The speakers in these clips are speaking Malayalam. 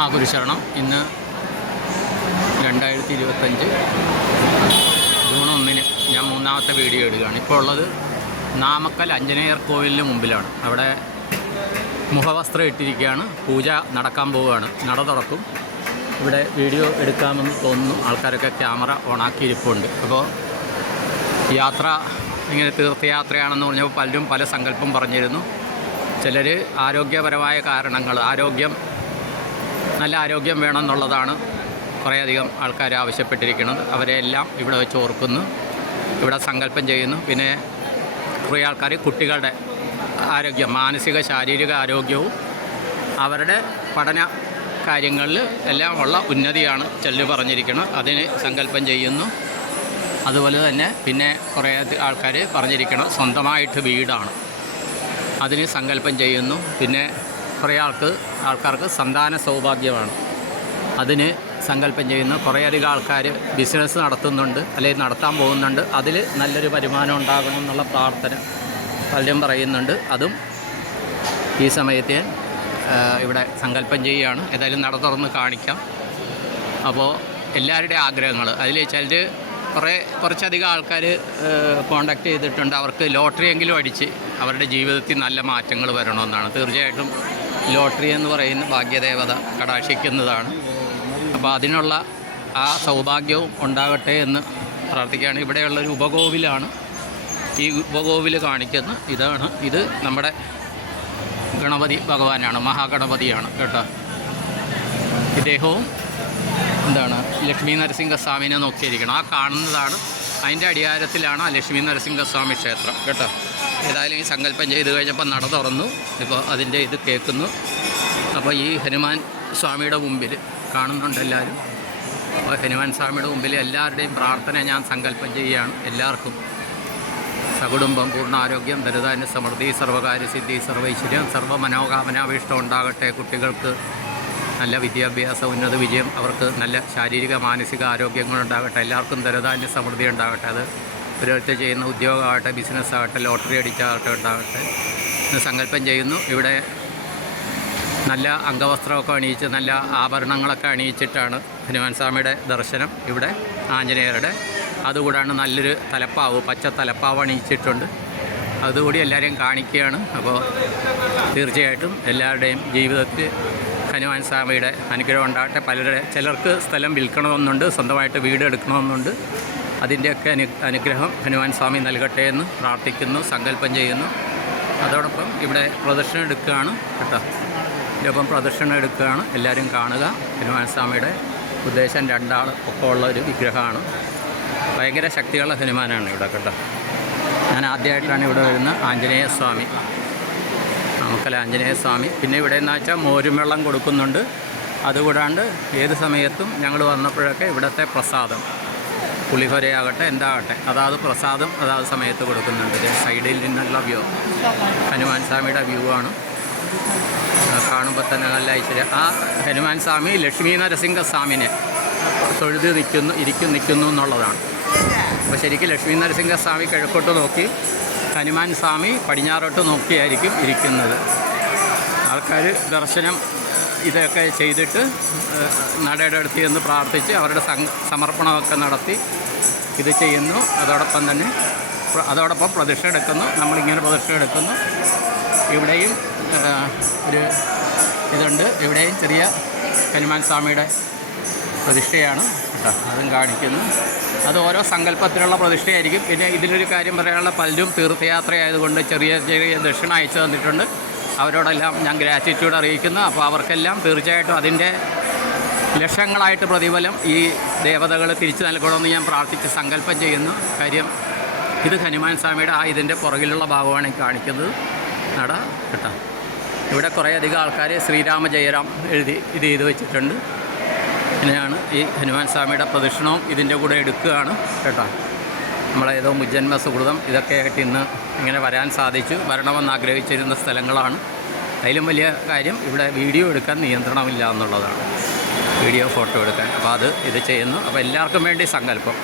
മഹാഗുരുശരണം ഇന്ന് 2025 ജൂൺ 1 ഞാൻ മൂന്നാമത്തെ വീഡിയോ ഇടുകയാണ്. ഇപ്പോൾ ഉള്ളത് നാമക്കൽ ആഞ്ജനേയർ കോവിലിന് മുമ്പിലാണ്. അവിടെ മുഖവസ്ത്രം ഇട്ടിരിക്കുകയാണ്. പൂജ നടക്കാൻ പോവുകയാണ്. നട തുറക്കും. ഇവിടെ വീഡിയോ എടുക്കാമെന്ന് തോന്നുന്നു. ആൾക്കാരൊക്കെ ക്യാമറ ഓണാക്കിയിരിപ്പുണ്ട്. അപ്പോൾ യാത്ര ഇങ്ങനെ തീർത്ഥയാത്രയാണെന്ന് പറഞ്ഞപ്പോൾ പലരും പല സങ്കല്പം പറഞ്ഞിരുന്നു. ചിലർ ആരോഗ്യപരമായ കാരണങ്ങൾ, നല്ല ആരോഗ്യം വേണമെന്നുള്ളതാണ് കുറേയധികം ആൾക്കാർ ആവശ്യപ്പെട്ടിരിക്കുന്നത്. അവരെല്ലാം ഇവിടെ വെച്ച് ഓർക്കുന്നു, ഇവിടെ സങ്കല്പം ചെയ്യുന്നു. പിന്നെ കുറേ ആൾക്കാർ കുട്ടികളുടെ ആരോഗ്യം, മാനസിക ശാരീരിക ആരോഗ്യവും അവരുടെ പഠന കാര്യങ്ങളിൽ എല്ലാം ഉള്ള ഉന്നതിയാണ് ചിലർ പറഞ്ഞിരിക്കുന്നത്. അതിന് സങ്കല്പം ചെയ്യുന്നു. അതുപോലെ തന്നെ പിന്നെ കുറേ ആൾക്കാർ പറഞ്ഞിരിക്കണം സ്വന്തമായിട്ട് വീടാണ്, അതിന് സങ്കല്പം ചെയ്യുന്നു. പിന്നെ കുറേ ആൾക്കാർക്ക് സന്താന സൗഭാഗ്യമാണ്, അതിന് സങ്കല്പം ചെയ്യുന്നു. കുറേയധികം ആൾക്കാർ ബിസിനസ് നടത്തുന്നുണ്ട്, അല്ലെങ്കിൽ നടത്താൻ പോകുന്നുണ്ട്. അതിൽ നല്ലൊരു വരുമാനം ഉണ്ടാകണം എന്നുള്ള പ്രാർത്ഥന പലരും പറയുന്നുണ്ട്. അതും ഈ സമയത്ത് ഇവിടെ സങ്കല്പം ചെയ്യുകയാണ്. ഏതായാലും നട തുറന്ന് കാണിക്കാം. അപ്പോൾ എല്ലാവരുടെയും ആഗ്രഹങ്ങൾ അതിൽ ചിലർ കുറച്ചധികം ആൾക്കാർ കോണ്ടാക്ട് ചെയ്തിട്ടുണ്ട്. അവർക്ക് ലോട്ടറിയെങ്കിലും അടിച്ച് അവരുടെ ജീവിതത്തിൽ നല്ല മാറ്റങ്ങൾ വരണമെന്നാണ്. തീർച്ചയായിട്ടും ലോട്ടറി എന്ന് പറയുന്ന ഭാഗ്യദേവത കടാക്ഷിക്കുന്നതാണ്. അപ്പോൾ അതിനുള്ള ആ സൗഭാഗ്യവും ഉണ്ടാകട്ടെ എന്ന് പ്രാർത്ഥിക്കുകയാണ്. ഇവിടെയുള്ളൊരു ഉപകോവിലാണ്. ഈ ഉപകോവിൽ കാണിക്കുന്ന ഇത് നമ്മുടെ ഗണപതി ഭഗവാനാണ്, മഹാഗണപതിയാണ് കേട്ടോ. ഇദ്ദേഹവും ലക്ഷ്മി നരസിംഹസ്വാമിനെ നോക്കിയിരിക്കണം. ആ കാണുന്നതാണ്, അതിൻ്റെ അടിവാരത്തിലാണ് ആ ലക്ഷ്മി നരസിംഹസ്വാമി ക്ഷേത്രം കേട്ടോ. ഏതായാലും ഈ സങ്കല്പം ചെയ്ത് കഴിഞ്ഞപ്പോൾ നട തുറന്നു. ഇപ്പോൾ അതിൻ്റെ ഇത് കേൾക്കുന്നു. അപ്പോൾ ഈ ഹനുമാൻ സ്വാമിയുടെ മുമ്പിൽ കാണുന്നുണ്ട് എല്ലാവരും. അപ്പോൾ ഹനുമാൻ സ്വാമിയുടെ മുമ്പിൽ എല്ലാവരുടെയും പ്രാർത്ഥന ഞാൻ സങ്കല്പം ചെയ്യുകയാണ്. എല്ലാവർക്കും സകുടുംബം പൂർണ്ണാരോഗ്യം, ദരിദ്രാന്യ സമൃദ്ധി, സർവകാര്യസിദ്ധി, സർവൈശ്വര്യം, സർവ്വമനോകാമനാഭീഷ്ടം ഉണ്ടാകട്ടെ. കുട്ടികൾക്ക് നല്ല വിദ്യാഭ്യാസം, ഉന്നത വിജയം, അവർക്ക് നല്ല ശാരീരിക മാനസിക ആരോഗ്യങ്ങളുണ്ടാകട്ടെ. എല്ലാവർക്കും ദരിദ്രാന്യ സമൃദ്ധി ഉണ്ടാകട്ടെ. അത് ഓരോരുത്തർ ചെയ്യുന്ന ഉദ്യോഗമാകട്ടെ, ബിസിനസ്സാകട്ടെ, ലോട്ടറി അടിച്ചാകട്ടെ ഉണ്ടാകട്ടെ എന്ന് സങ്കല്പം ചെയ്യുന്നു. ഇവിടെ നല്ല അംഗവസ്ത്രമൊക്കെ അണിയിച്ച് നല്ല ആഭരണങ്ങളൊക്കെ അണിയിച്ചിട്ടാണ് ഹനുമാൻ സ്വാമിയുടെ ദർശനം. ഇവിടെ ആഞ്ജനേയരുടെ അതുകൂടാണ് നല്ലൊരു തലപ്പാവ്, പച്ച തലപ്പാവ് അണിയിച്ചിട്ടുണ്ട്. അതുകൂടി എല്ലാവരെയും കാണിക്കുകയാണ്. അപ്പോൾ തീർച്ചയായിട്ടും എല്ലാവരുടെയും ജീവിതത്തിൽ ഹനുമാൻ സ്വാമിയുടെ അനുഗ്രഹം ഉണ്ടാകട്ടെ. ചിലർക്ക് സ്ഥലം വിൽക്കണമെന്നുണ്ട്, സ്വന്തമായിട്ട് വീട് എടുക്കണമെന്നുണ്ട്. അതിൻ്റെയൊക്കെ അനുഗ്രഹം ഹനുമാൻ സ്വാമി നൽകട്ടെ എന്ന് പ്രാർത്ഥിക്കുന്നു, സങ്കല്പം ചെയ്യുന്നു. അതോടൊപ്പം ഇവിടെ പ്രദക്ഷിണം എടുക്കുകയാണ് കേട്ടോ. ഇതിനൊപ്പം പ്രദക്ഷിണം എടുക്കുകയാണ്. എല്ലാവരും കാണുക. ഹനുമാൻ സ്വാമിയുടെ ഉദ്ദേശം 2 ആൾ ഒക്കെ ഉള്ള ഒരു വിഗ്രഹമാണ്. ഭയങ്കര ശക്തിയുള്ള ഹനുമാനാണ് ഇവിടെ കേട്ടോ. ഞാൻ ആദ്യമായിട്ടാണ് ഇവിടെ വരുന്ന ആഞ്ജനേയ സ്വാമി, നാമക്കൽ ആഞ്ജനേയ സ്വാമി. പിന്നെ ഇവിടെ എന്ന് വെച്ചാൽ മോരും വെള്ളം കൊടുക്കുന്നുണ്ട്. അതുകൂടാണ്ട് ഏത് സമയത്തും ഞങ്ങൾ വന്നപ്പോഴൊക്കെ ഇവിടുത്തെ പ്രസാദം, പുളിഹോരയാകട്ടെ എന്താകട്ടെ, അതാത് പ്രസാദം അതാത് സമയത്ത് കൊടുക്കുന്നുണ്ട്. സൈഡിൽ നിന്നുള്ള വ്യൂ, ഹനുമാൻ സ്വാമിയുടെ വ്യൂ ആണ്. കാണുമ്പോൾ തന്നെ നല്ല ഐശ്വര്യം. ആ ഹനുമാൻ സ്വാമി ലക്ഷ്മി നരസിംഹസ്വാമിനെ തൊഴുത് നിൽക്കുന്നു എന്നുള്ളതാണ്. അപ്പോൾ ശരിക്കും ലക്ഷ്മി നരസിംഹസ്വാമി കിഴക്കോട്ട് നോക്കി, ഹനുമാൻ സ്വാമി പടിഞ്ഞാറോട്ട് നോക്കിയായിരിക്കും ഇരിക്കുന്നത്. ആൾക്കാർ ദർശനം ഇതൊക്കെ ചെയ്തിട്ട് നടയുടെ അടുത്ത് ചെന്ന് പ്രാർത്ഥിച്ച് അവരുടെ സമർപ്പണമൊക്കെ നടത്തി ഇത് ചെയ്യുന്നു. അതോടൊപ്പം പ്രദക്ഷിണം എടുക്കുന്നു. നമ്മളിങ്ങനെ പ്രദക്ഷിണം എടുക്കുന്നു. ഇവിടെയും ഒരു ഇതുണ്ട്. ഇവിടെയും ചെറിയ ഹനുമാൻ സ്വാമിയുടെ പ്രതിഷ്ഠയാണ് കേട്ടോ. അതും കാണിക്കുന്നു. അത് ഓരോ സങ്കല്പത്തിലുള്ള പ്രതിഷ്ഠയായിരിക്കും. പിന്നെ ഇതിലൊരു കാര്യം പറയാനുള്ള, പലരും തീർത്ഥയാത്രയായതുകൊണ്ട് ചെറിയ ദക്ഷിണ അയച്ചു തന്നിട്ടുണ്ട്. അവരോടെല്ലാം ഞാൻ ഗ്രാറ്റിറ്റ്യൂഡ് അറിയിക്കുന്നു. അപ്പോൾ അവർക്കെല്ലാം തീർച്ചയായിട്ടും അതിൻ്റെ ലക്ഷങ്ങളായിട്ട് പ്രതിഫലം ഈ ദേവതകൾ തിരിച്ചു നൽകണമെന്ന് ഞാൻ പ്രാർത്ഥിച്ച് സങ്കല്പം ചെയ്യുന്നു. കാര്യം ഇത് ഹനുമാൻ സ്വാമിയുടെ ഇതിൻ്റെ പുറകിലുള്ള ഭാഗമാണ് ഈ കാണിക്കുന്നത് നട കേട്ടോ. ഇവിടെ കുറേയധികം ആൾക്കാർ ശ്രീരാമ ജയറാം എഴുതി ഇത് ചെയ്ത് വെച്ചിട്ടുണ്ട്. ഇങ്ങനെയാണ് ഈ ഹനുമാൻ സ്വാമിയുടെ പ്രദക്ഷിണവും ഇതിൻ്റെ കൂടെ എടുക്കുകയാണ് കേട്ടോ. നമ്മളേതോ മുജ്ജന്മ സുഹൃതം ഇതൊക്കെ ആയിട്ട് ഇന്ന് ഇങ്ങനെ വരാൻ സാധിച്ചു. വരണമെന്ന് ആഗ്രഹിച്ചിരുന്ന സ്ഥലങ്ങളാണ്. അതിലും വലിയ കാര്യം ഇവിടെ വീഡിയോ എടുക്കാൻ നിയന്ത്രണമില്ല എന്നുള്ളതാണ്, വീഡിയോ ഫോട്ടോ എടുക്കാൻ. അപ്പോൾ ഇത് ചെയ്യുന്നു. അപ്പോൾ എല്ലാവർക്കും വേണ്ടി സങ്കല്പം,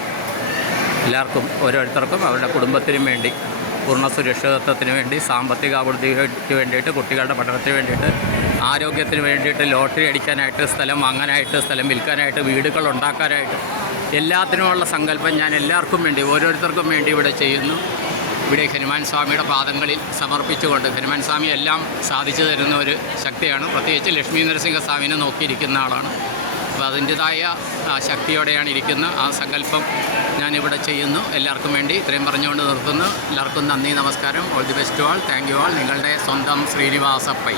എല്ലാവർക്കും ഓരോരുത്തർക്കും അവരുടെ കുടുംബത്തിനും വേണ്ടി പൂർണ്ണ സുരക്ഷിതത്വത്തിന് വേണ്ടി, സാമ്പത്തിക അഭിവൃദ്ധിക്ക് വേണ്ടിയിട്ട്, കുട്ടികളുടെ പഠനത്തിന് വേണ്ടിയിട്ട്, ആരോഗ്യത്തിന് വേണ്ടിയിട്ട്, ലോട്ടറി അടിക്കാനായിട്ട്, സ്ഥലം വാങ്ങാനായിട്ട്, സ്ഥലം വിൽക്കാനായിട്ട്, വീടുകൾ ഉണ്ടാക്കാനായിട്ട്, എല്ലാത്തിനുമുള്ള സങ്കല്പം ഞാൻ എല്ലാവർക്കും വേണ്ടി, ഓരോരുത്തർക്കും വേണ്ടി ഇവിടെ ചെയ്യുന്നു. ഇവിടെ ഹനുമാൻ സ്വാമിയുടെ പാദങ്ങളിൽ സമർപ്പിച്ചുകൊണ്ട്, ഹനുമാൻ സ്വാമി എല്ലാം സാധിച്ചു തരുന്ന ഒരു ശക്തിയാണ്. പ്രത്യേകിച്ച് ലക്ഷ്മീ നരസിംഹ സ്വാമിനെ നോക്കിയിരിക്കുന്ന ആളാണ്. അപ്പോൾ അതിൻ്റെതായ ശക്തിയോടെയാണ് ഇരിക്കുന്നത്. ആ സങ്കല്പം ഞാനിവിടെ ചെയ്യുന്നു എല്ലാവർക്കും വേണ്ടി. ഇത്രയും പറഞ്ഞുകൊണ്ട് നിർത്തുന്നു. എല്ലാവർക്കും നന്ദി, നമസ്കാരം. All the best all. Thank you all. നിങ്ങളുടെ സ്വന്തം ശ്രീനിവാസ പൈ.